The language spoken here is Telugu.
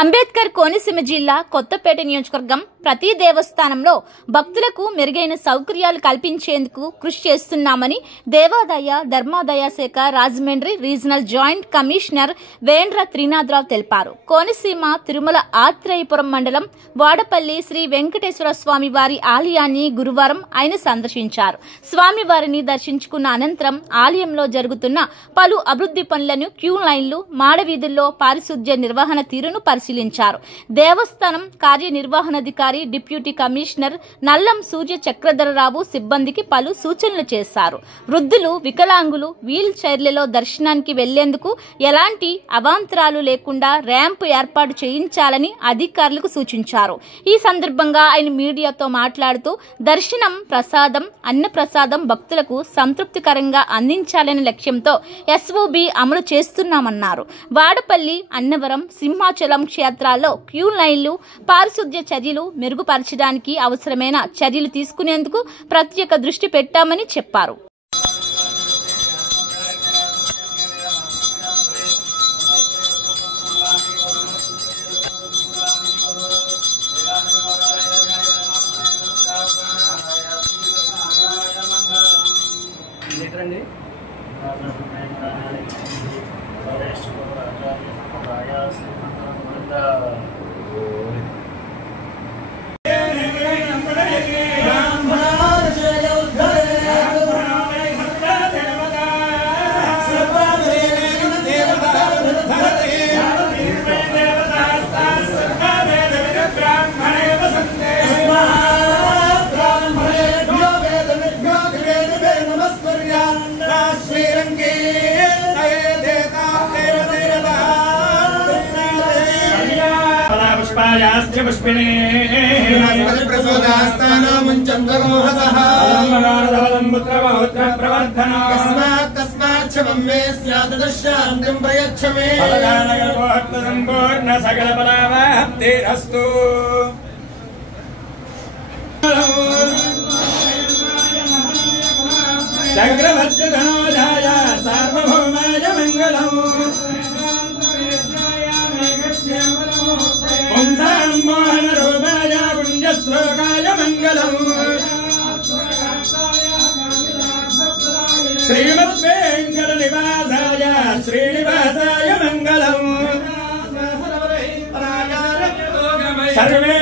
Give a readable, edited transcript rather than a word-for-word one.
అంబేద్కర్ కోనసీమ జిల్లా కొత్తపేట నియోజకవర్గం ప్రతి దేవస్థానంలో భక్తులకు మెరుగైన సౌకర్యాలు కల్పించేందుకు కృషి చేస్తున్నామని దేవాదాయ ధర్మాదాయ శాఖ Rajahmundry regional joint commissioner Vendra Trinatha Rao తెలిపారు. కోనసీమ తిరుమల ఆత్రేయపురం మండలం వాడపల్లి శ్రీ వెంకటేశ్వర స్వామి వారి ఆలయాన్ని గురువారం ఆయన సందర్శించారు. స్వామివారిని దర్శించుకున్న అనంతరం ఆలయంలో జరుగుతున్న పలు అభివృద్ధి పనులను, క్యూ లైన్లు, మాడవీధుల్లో పారిశుధ్య నిర్వహణ తీరును పరిశీలించారు. దేవస్థానం కార్యనిర్వహణాధికారి డిప్యూటీ కమిషనర్ నల్లం సూర్య చక్రధరరావు సిబ్బందికి పలు సూచనలు చేశారు. వృద్ధులు, వికలాంగులు వీల్ చైర్లలో దర్శనానికి వెళ్లేందుకు ఎలాంటి అవాంతరాలు లేకుండా ర్యాంపు ఏర్పాటు చేయించాలని అధికారులకు సూచించారు. ఈ సందర్భంగా ఆయన మీడియాతో మాట్లాడుతూ దర్శనం, ప్రసాదం, అన్నప్రసాదం భక్తులకు సంతృప్తికరంగా అందించాలనే లక్ష్యంతో ఎస్ఓబి అమలు చేస్తున్నామన్నారు. వాడపల్లి, అన్నవరం, సింహాచలం క్షేత్రాల్లో క్యూ లైన్లు, పారిశుధ్య చర్యలు మెరుగుపరచడానికి అవసరమైన చర్యలు తీసుకునేందుకు ప్రత్యేక దృష్టి పెట్టామని చెప్పారు. చక్రవర్తి ధనోజాయ సార్వభౌమాయ మంగళం మోహన రూపాయ పుణ్యశ్లోకాయ మంగళం శ్రీమద్ వెంకట నివాసాయ శ్రీనివాసాయ మంగళం సర్వే